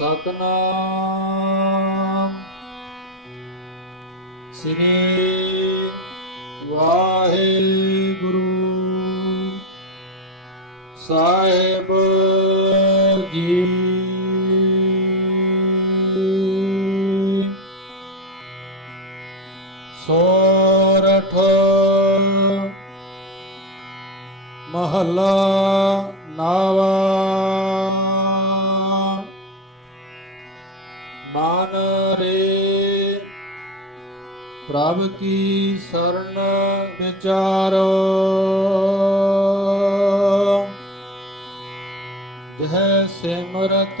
ਸਤਨਾਮ। ਸ੍ਰੀ ਵਾਹਿਗੁਰੂ ਸਾਹਿਬ ਜੀ। ਸੋਰਠ ਮਹਲਾ ਨਾਵਾ ਮਨ ਰੇ। ਪ੍ਰਭ ਕੀ ਸਰਣ ਵਿਚਾਰੋ। ਜਹ ਸਿਮਰਤ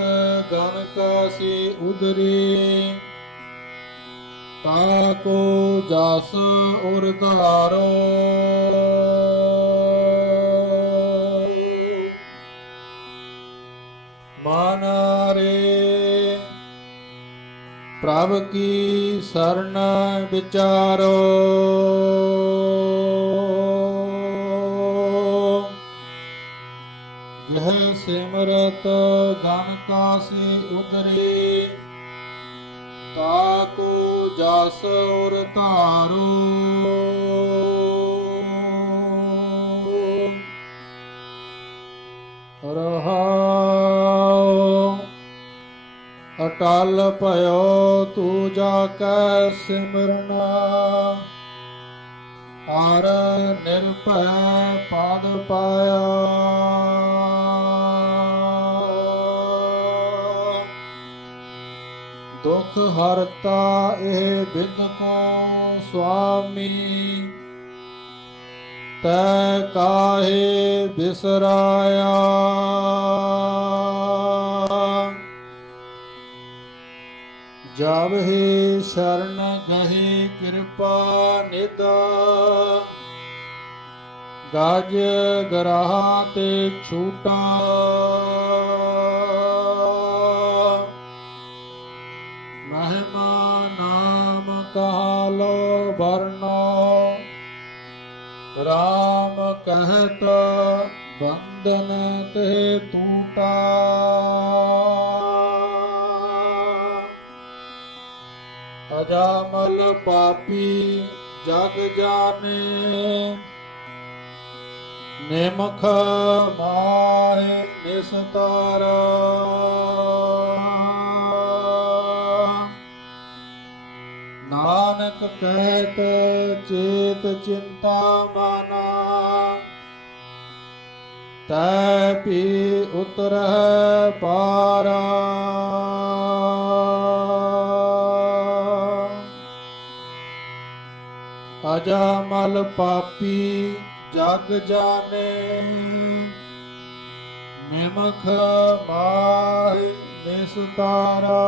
ਗਨ ਕਾਸੀ ਉਦਰੀ। ਤਾਕੋ ਜਸ ਉਰ ਪ੍ਰਭ ਕੀ ਸਰਨ ਵਿਚਾਰੋ। ਯਹ ਸਿਮਰਤ ਗਨ ਕਾਸੀ ਉਦਰੀ ਤਾਕੋ ਜਸ ਉਰ ਧਾਰੂ। ਅਟਲ ਭਇਓ, ਤੂੰ ਜਾ ਕੈ ਸਿਮਰਨਾ। ਹਰ ਨਿਰਭੈ ਪਦ ਪਾਇਆ। ਦੁਖ ਹਰਤਾ ਇਹ ਬਿਦ ਕੋ ਸੁਆਮੀ। ਤੈ ਕਾਹੇ ਬਿਸਰਾਇਆ। ਜਬ ਹੀ ਸ਼ਰਨ ਗਹੇ ਕਿਰਪਾ ਨਿਦ। ਗਜ ਗਰਾਹ ਤੇ ਛੂਟਾ। ਮਹਿਮਾ ਨਾਮ ਕਾਲੋ ਵਰਨੋ ਰਾਮ ਕਹਿਤ ਬੰਦਨ ਤੇ ਟੂਟਾ ਅਜਾਮਲ ਪਾਪੀ ਜਗ ਜਾਣੇ। ਨਿਮਖ ਮਾਰੇ ਨਿਸਤਾਰਾ। ਨਾਨਕ ਕਹਿਤ ਚੇਤ ਚਿੰਤਾ ਮਾਨਾ। ਤੈ ਪੀ ਉਤਰਹਿ ਪਾਰਾ ਅਜਮਲ ਪਾਪੀ ਜਗ ਜਾਣੇ। ਨਿਮਖ ਮਾਹਿ ਨਿਸਤਾਰਾ।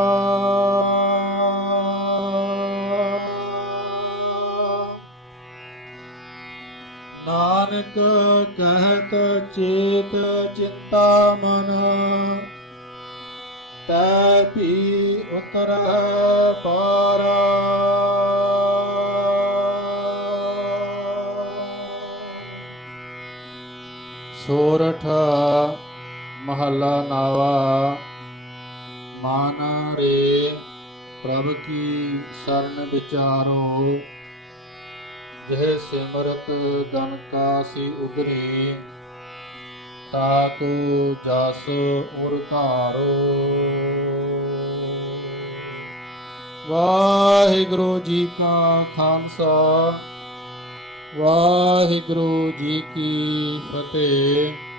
ਨਾਨਕ ਕਹਿਤ ਚੇਤ ਚਿੰਤਾ ਮਨ, ਤੈ ਵੀ ਉਤਰ ਪਾਰਾ। ਸੋਰਠ ਮਹੱਲਾ ਨਾਵਾ। ਮਾਨ ਰੇ ਪ੍ਰਭ ਕੀ ਸਰਨ ਵਿਚਾਰੋ। ਜਹ ਸਿਮਰਤ ਗਨ ਕਾਸੀ ਉਗਰੇ ਤਾਕੋ ਜਸ ਉਰ ਧਾਰੋ। ਵਾਹਿਗੁਰੂ ਜੀ ਕਾ ਖਾਲਸਾ ਵਾਹਿਗੁਰੂ ਜੀ ਕੀ ਫਤਿਹ।